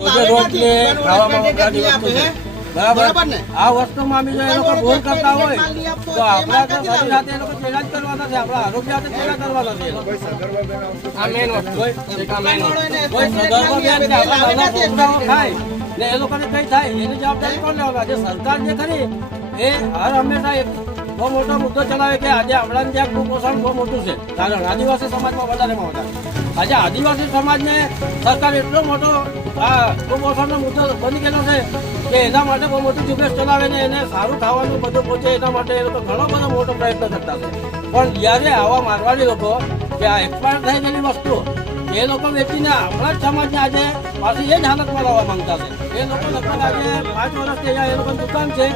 જાતની ખાવામાં વપરાતી વસ્તુ છે. બરાબર? બરાબર ને? આ વસ્તુમાં અમે જો એ લોકો ભૂલ કરતા હોય તો આપણા શરીર સાથે એ લોકો ચેડા જ કરવાના છે આપણા આરોગ્ય સાથે ચેડા કરવાના છે. આ વસ્તુ. વસ્તુ. ને એ લોકોને કઈ થાય એની જવાબદારી કોણ લેવાના? જે સરકાર જે ખરી એ હર હંમેશા એક બહુ મોટો મુદ્દો ચલાવે કે આજે હમણાં જ્યાં કુપોષણ બહુ મોટું છે. કારણ આદિવાસી સમાજમાં વધારેમાં વધારે. આજે આદિવાસી સમાજને સરકાર એટલો મોટો, આ કુપોષણનો મુદ્દો બની ગયેલો છે કે એના માટે બહુ મોટી ઝુંબેશ ચલાવે ને એને સારું થવાનું બધું પહોંચે એના માટે એ લોકો ઘણો બધો મોટો પ્રયત્ન કરતા છે. પણ જ્યારે આવા મારવાડી લોકો કે આ એક્સપાયર થઈ ગયેલી વસ્તુ એ લોકો વેચીને આપણા જ સમાજને આજે પાછી એ જ હાલતમાં લાવવા માંગતા છે. એ લોકો લગભગ આજે પાંચ વર્ષથી અહીંયા એ લોકોની દુકાન છે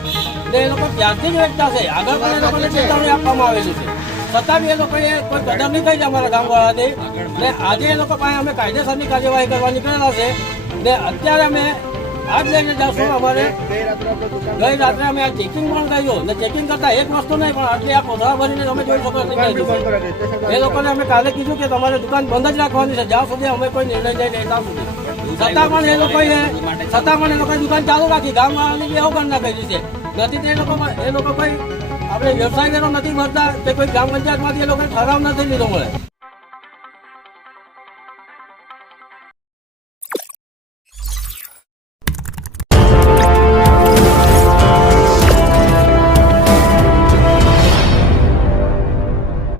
ને એ લોકો ત્યારથી વેચતા છે. આગળ પણ એ લોકોને ચેતવણી આપવામાં આવેલી છે. છતાં બી એ લોકોએ કોઈ કદર નહીં કરી અમારા ગામવાળાથી. ને આજે એ લોકો પાસે અમે કાયદેસરની કાર્યવાહી કરવા નીકળેલા છે. ને અત્યારે અમે આજ લઈને જશું અમારે. ગઈ રાત્રે અમે આ ચેકિંગ પણ કર્યું. ને ચેકિંગ કરતા એક વસ્તુ નહીં, પણ આટલી આ કોથળા ભરીને અમે જોઈ શકો એ લોકોને અમે કાલે કીધું કે તમારે દુકાન બંધ જ રાખવાની છે. જ્યાં સુધી અમે કોઈ નિર્ણય લઈ લે ત્યાં સુધી. છતાં પણ એ લોકોએ છતાં પણ એ લોકોએ દુકાન ચાલુ રાખી. ગામવાળાની બી અવગણના કરી છે. નથી તે લોકો એ લોકો કોઈ આપણે વ્યવસાય નથી ભરતા કે કોઈ ગ્રામ પંચાયતમાંથી એ લોકો ઠરાવ નથી લીધો મળે.